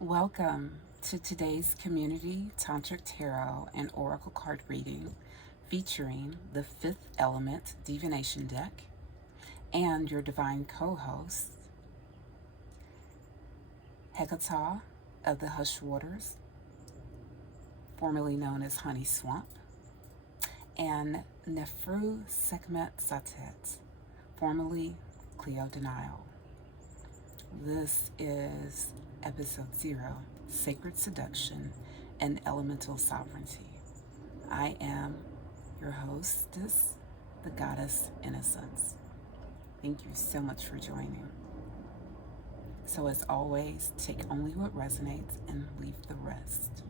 Welcome to today's Community Tantric Tarot and Oracle card reading featuring the fifth element divination deck and your divine co-host, Hekataw of the Hush Waters, formerly known as Honey Swamp, and Nefru-Sekhmet, formerly Cleo Denial. This is Episode 0, Sacred Seduction and Elemental Sovereignty. I am your hostess, the Goddess Innocence. Thank you so much for joining. So as always, take only what resonates and leave the rest.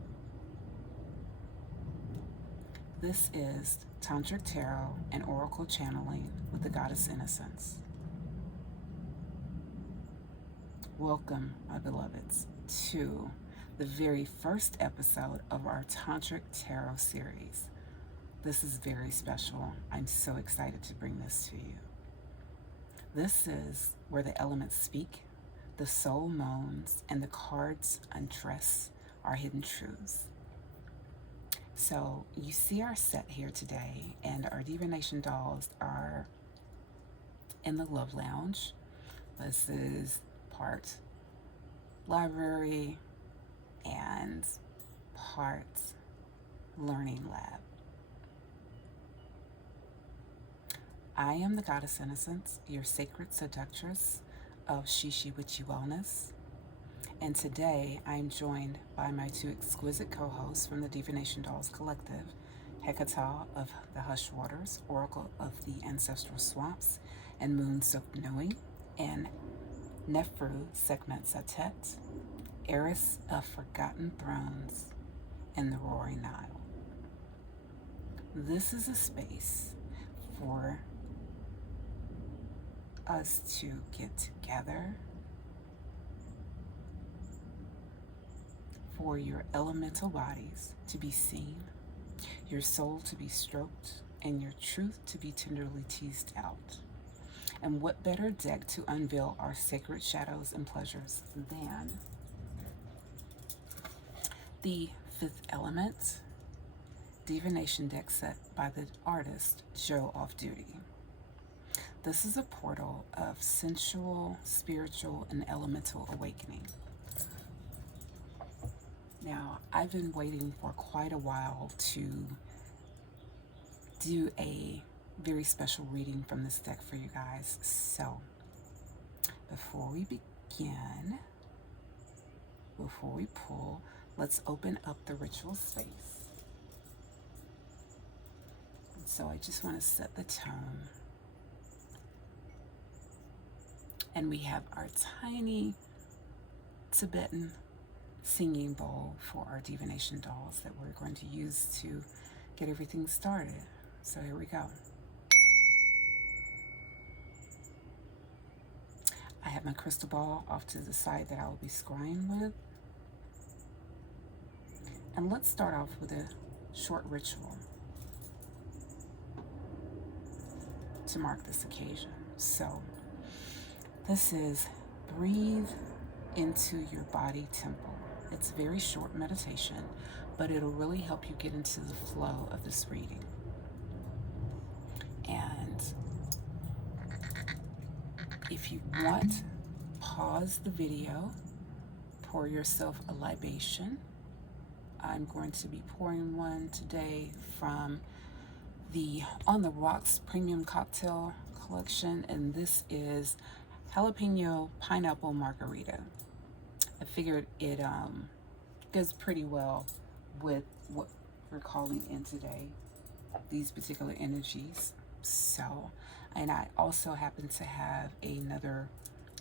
This is Tantric Tarot and Oracle Channeling with the Goddess Innocence. Welcome, my beloveds, to the very first episode of our Tantric Tarot series. This is very special. I'm so excited to bring this to you. This is where the elements speak, the soul moans, and the cards undress our hidden truths. So you see our set here today, and our Divination dolls are in the Love Lounge. This is part library and part learning lab. I am the Goddess Innocence, your sacred seductress of Shishi Witchy Wellness. And today I'm joined by my two exquisite co-hosts from the Divination Dollz Collective, Hekataw of the Hush Waters, Oracle of the Ancestral Swamps and Moon-Soaked Knowing, and Nefru-Sekhmet, Heiress of Forgotten Thrones and the Roaring Nile. This is a space for us to get together, for your elemental bodies to be seen, your soul to be stroked, and your truth to be tenderly teased out. And what better deck to unveil our sacred shadows and pleasures than the fifth element divination deck set by the artist Jo Offduty. This is a portal of sensual, spiritual, and elemental awakening. Now, I've been waiting for quite a while to do a very special reading from this deck for you guys. So, before we begin, before we pull, let's open up the ritual space. And so I just want to set the tone. And we have our tiny Tibetan singing bowl for our divination dolls that we're going to use to get everything started. So here we go. I have my crystal ball off to the side that I will be scrying with. And let's start off with a short ritual to mark this occasion. So this is breathe into your body temple. It's a very short meditation, but it'll really help you get into the flow of this reading. And if you want, pause the video, pour yourself a libation. I'm going to be pouring one today from the On the Rocks Premium Cocktail Collection, and this is jalapeno pineapple margarita. I figured it goes pretty well with what we're calling in today, these particular energies. So, and I also happen to have another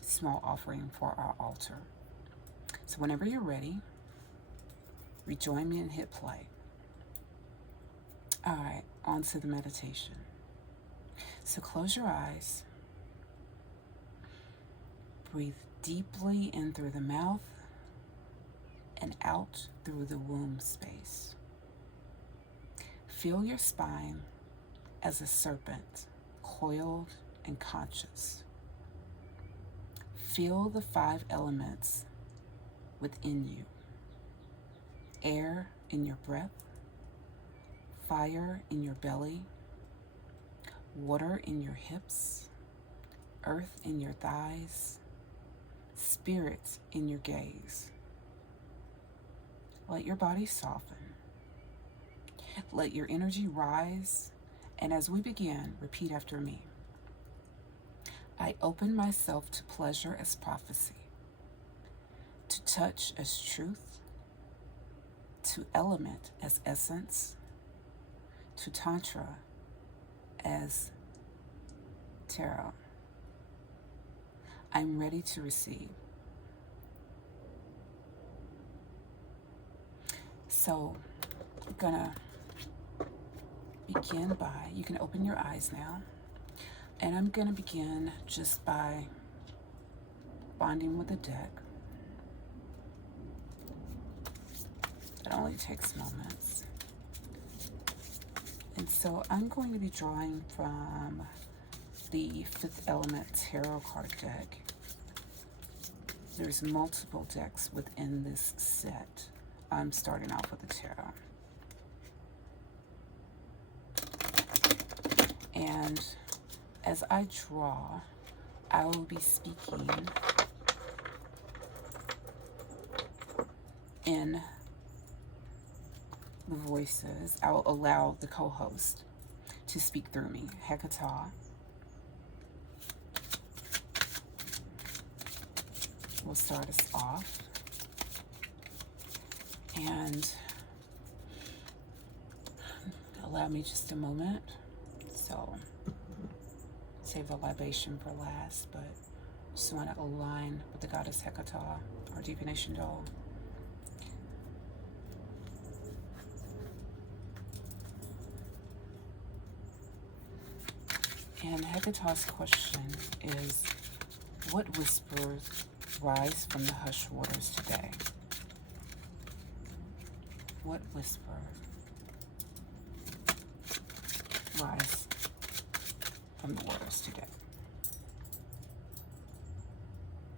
small offering for our altar. So whenever you're ready, rejoin me and hit play. All right, on to the meditation. So close your eyes. Breathe deeply in through the mouth and out through the womb space. Feel your spine as a serpent, coiled and conscious. Feel the 5 elements within you. Air in your breath, fire in your belly, water in your hips, earth in your thighs, spirit in your gaze. Let your body soften. Let your energy rise, and as we begin, repeat after me. I open myself to pleasure as prophecy, to touch as truth, to element as essence, to Tantra as tarot. I'm ready to receive. So I'm gonna begin by, you can open your eyes now, and I'm gonna begin just by bonding with the deck. It only takes moments. And so I'm going to be drawing from the Fifth Element Tarot card deck. There's multiple decks within this set. I'm starting off with the tarot. And as I draw, I will be speaking in the voices. I will allow the co-host to speak through me. Hekataw will start us off. And allow me just a moment. So save the libation for last, but just want to align with the goddess Hekataw, or Divination Doll. And Hekataw's question is, what whispers rise from the hushed waters today? What whisper rise from the waters today?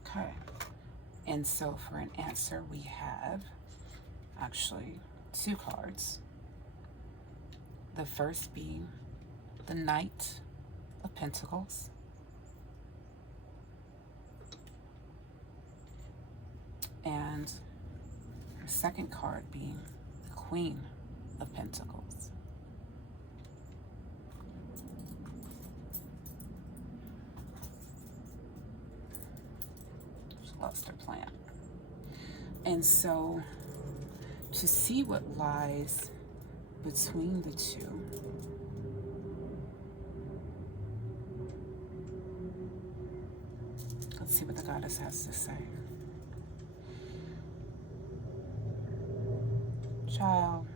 Okay. And so for an answer, we have actually two cards. The first being the Knight of Pentacles. And the second card being the Queen of Pentacles. She lost her plant. And so to see what lies between the two, let's see what the goddess has to say. Child,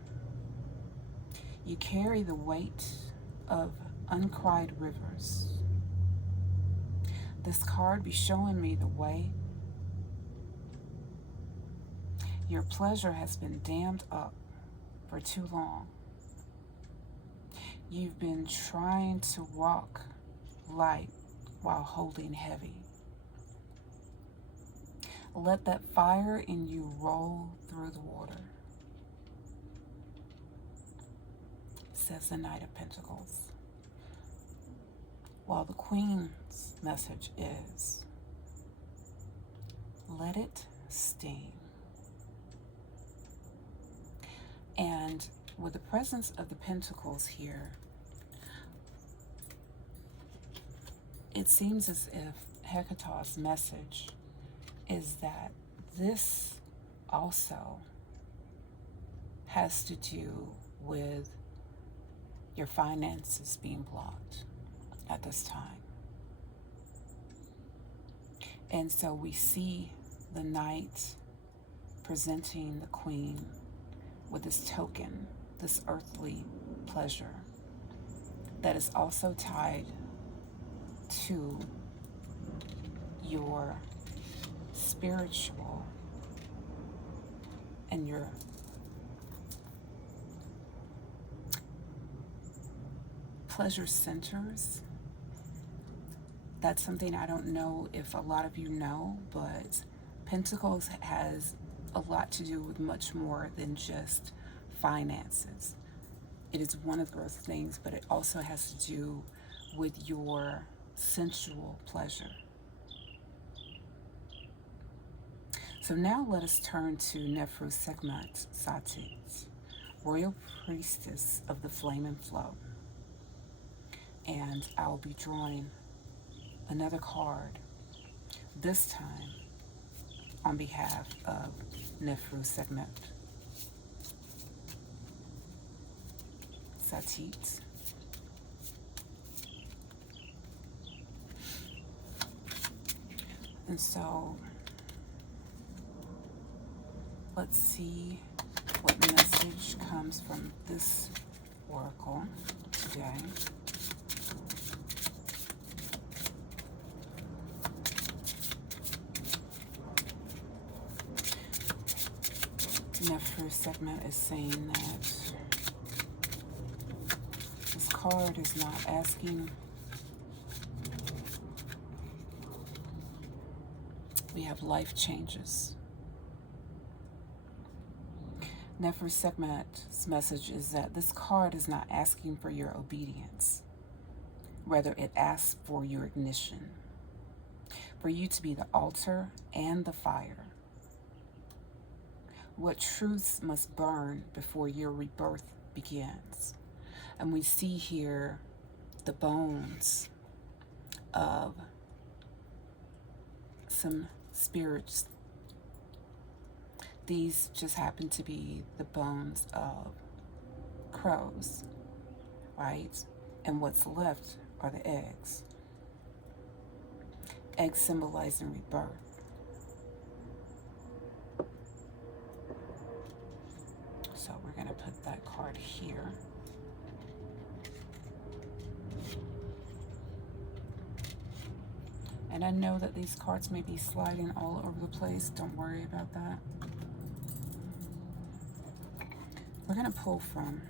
you carry the weight of uncried rivers. This card be showing me the way. Your pleasure has been dammed up for too long. You've been trying to walk light while holding heavy. Let that fire in you roll through the water, says the Knight of Pentacles. While the Queen's message is, let it sting. And with the presence of the Pentacles here, it seems as if Hekataw's message is that this also has to do with your finances being blocked at this time. And so we see the Knight presenting the Queen with this token, this earthly pleasure that is also tied to your spiritual and your pleasure centers. That's something I don't know if a lot of you know, but Pentacles has a lot to do with much more than just finances. It is one of those things, but it also has to do with your sensual pleasure. So now let us turn to Nefru-Sekhmet Satit, Royal Priestess of the Flame and Flow. And I'll be drawing another card, this time on behalf of Nefru-Sekhmet Satit. And so let's see what message comes from this oracle today. Nefru-Sekhmet is saying that this card is not asking. We have life changes. Nefru-Sekhmet's message is that this card is not asking for your obedience. Rather, it asks for your ignition. For you to be the altar and the fire. What truths must burn before your rebirth begins. And we see here the bones of some spirits. These just happen to be the bones of crows, right? And what's left are the eggs. Eggs symbolizing rebirth. So we're going to put that card here. And I know that these cards may be sliding all over the place. Don't worry about that. We're going to pull from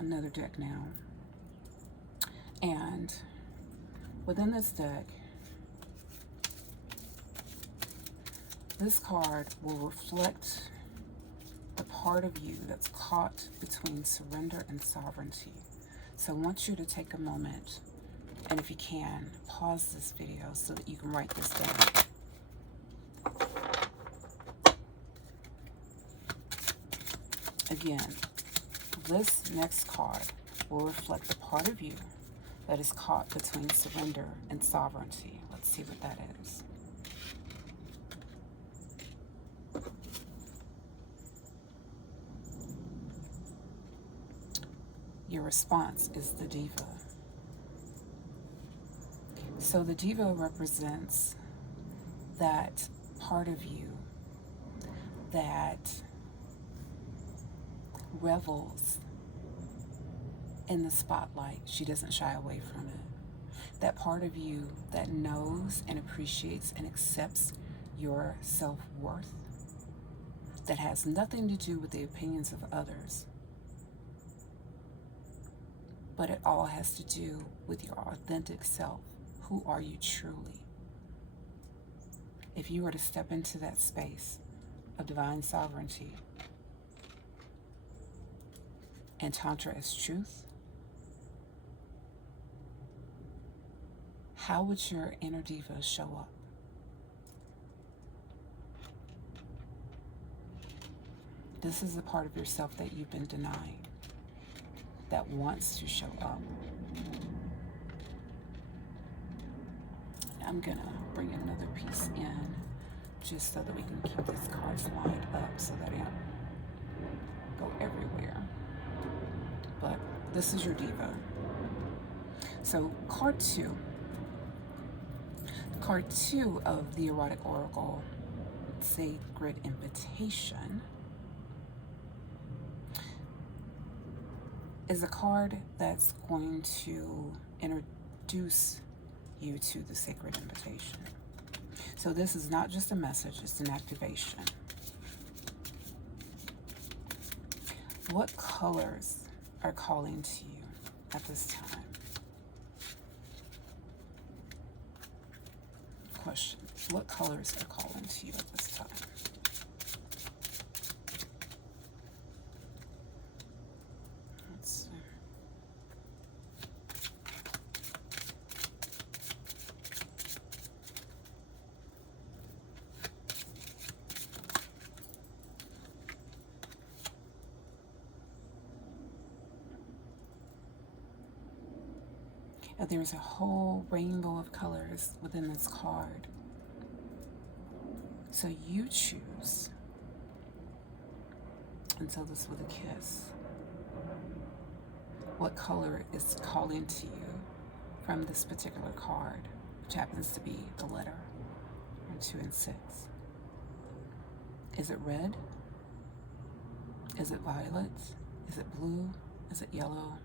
another deck now. And within this deck, this card will reflect the part of you that's caught between surrender and sovereignty. So I want you to take a moment, and if you can, pause this video so that you can write this down. Again, this next card will reflect the part of you that is caught between surrender and sovereignty. Let's see what that is. Your response is the diva. So the diva represents that part of you that revels in the spotlight. She doesn't shy away from it. That part of you that knows and appreciates and accepts your self-worth, that has nothing to do with the opinions of others, but it all has to do with your authentic self. Who are you truly? If you were to step into that space of divine sovereignty and Tantra as truth, how would your inner diva show up? This is the part of yourself that you've been denying, that wants to show up. I'm gonna bring another piece in just so that we can keep these cards lined up so that they don't go everywhere. But this is your diva. So card two of the Erotic Oracle, Sacred Invitation, is a card that's going to introduce you to the sacred invitation. So this is not just a message, it's an activation. What colors are calling to you at this time? Question, what colors are calling? to you at this time? Let's see. There's a whole rainbow of colors within this card. So you choose, and so this with a kiss, what color is calling to you from this particular card, which happens to be the letter 2 and 6. Is it red? Is it violet? Is it blue? Is it yellow?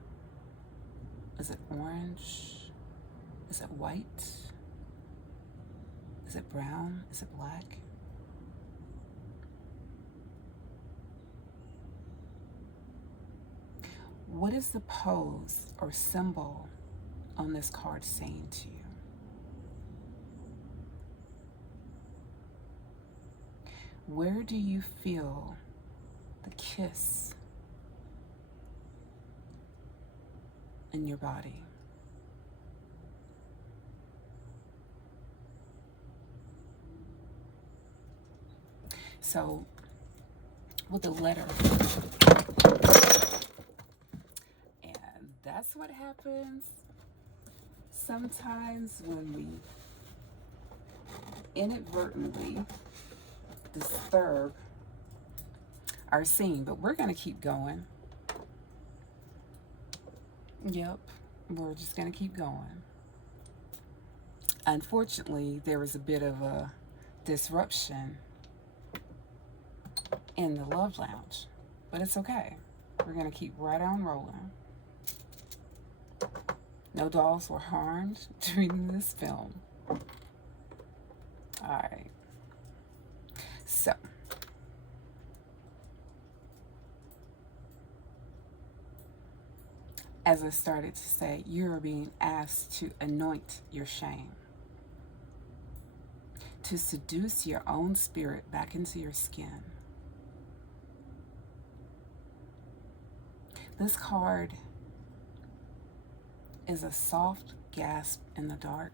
Is it orange? Is it white? Is it brown? Is it black? What is the pose or symbol on this card saying to you? Where do you feel the kiss in your body? So with the letter, and that's what happens sometimes when we inadvertently disturb our scene, but we're going to keep going. Yep, we're just going to keep going. Unfortunately, there was a bit of a disruption in the Love Lounge, but it's okay. We're going to keep right on rolling. No dolls were harmed during this film. All right. So, as I started to say, you are being asked to anoint your shame, to seduce your own spirit back into your skin. This card is a soft gasp in the dark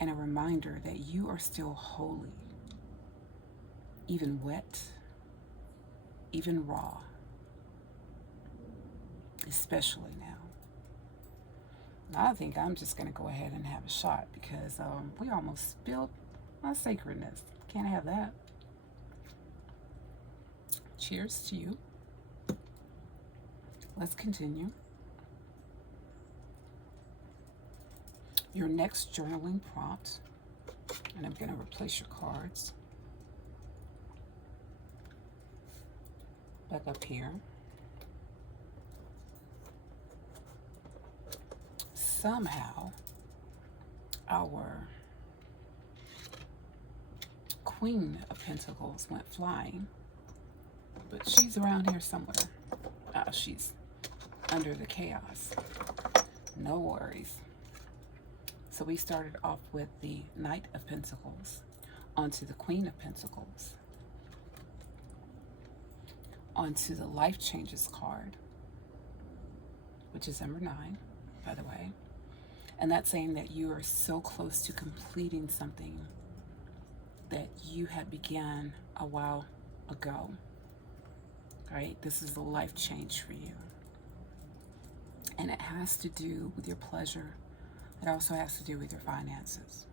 and a reminder that you are still holy, even wet, even raw, especially now. Now I think I'm just going to go ahead and have a shot because we almost spilled my sacredness. Can't have that. Cheers to you. Let's continue. Your next journaling prompt, and I'm going to replace your cards back up here. Somehow, our Queen of Pentacles went flying, but she's around here somewhere. She's under the chaos. No worries. So we started off with the Knight of Pentacles, onto the Queen of Pentacles, onto the Life Changes card, which is number 9, by the way. And that's saying that you are so close to completing something that you had began a while ago. Right? This is the life change for you. And it has to do with your pleasure. It also has to do with your finances.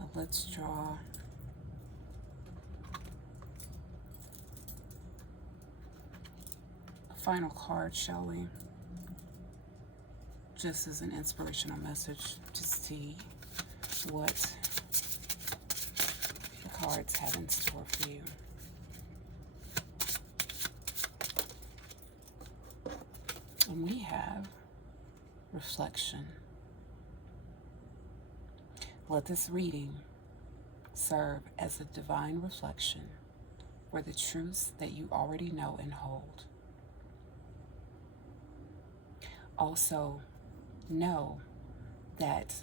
Now let's draw a final card, shall we? Just as an inspirational message to see what the cards have in store for you. And we have reflection. Let this reading serve as a divine reflection for the truths that you already know and hold. Also, know that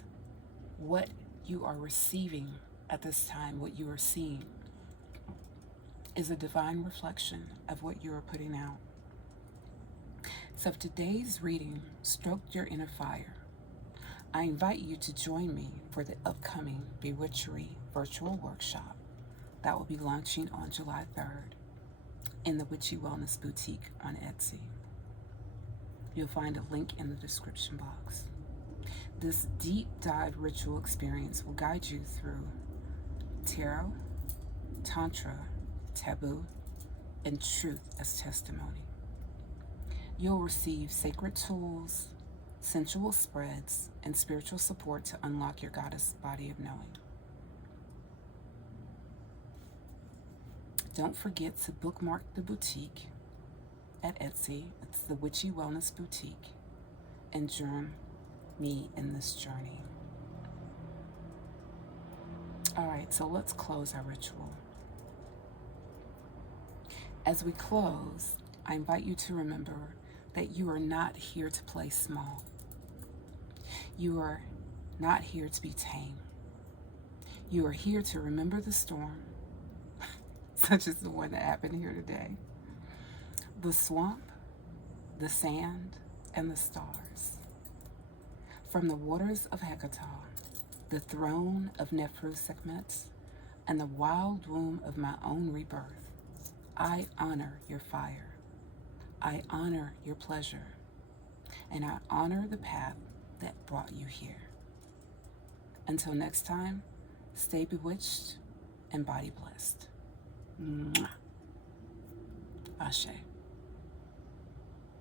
what you are receiving at this time, what you are seeing, is a divine reflection of what you are putting out. So if today's reading stroked your inner fire, I invite you to join me for the upcoming Bewitchery virtual workshop that will be launching on July 3rd in the Witchy Wellness Boutique on Etsy. You'll find a link in the description box. This deep dive ritual experience will guide you through tarot, Tantra, Taboo, and truth as testimony. You'll receive sacred tools, sensual spreads, and spiritual support to unlock your goddess body of knowing. Don't forget to bookmark the boutique at Etsy. It's the Witchy Wellness Boutique, and join me in this journey. All right, so let's close our ritual. As we close, I invite you to remember that you are not here to play small. You are not here to be tame. You are here to remember the storm, such as the one that happened here today, the swamp, the sand, and the stars. From the waters of Hekataw, the throne of Nefru-Sekhmet, and the wild womb of my own rebirth, I honor your fire. I honor your pleasure. And I honor the path that brought you here. Until next time, stay bewitched and body blessed. Mwah. Ashe.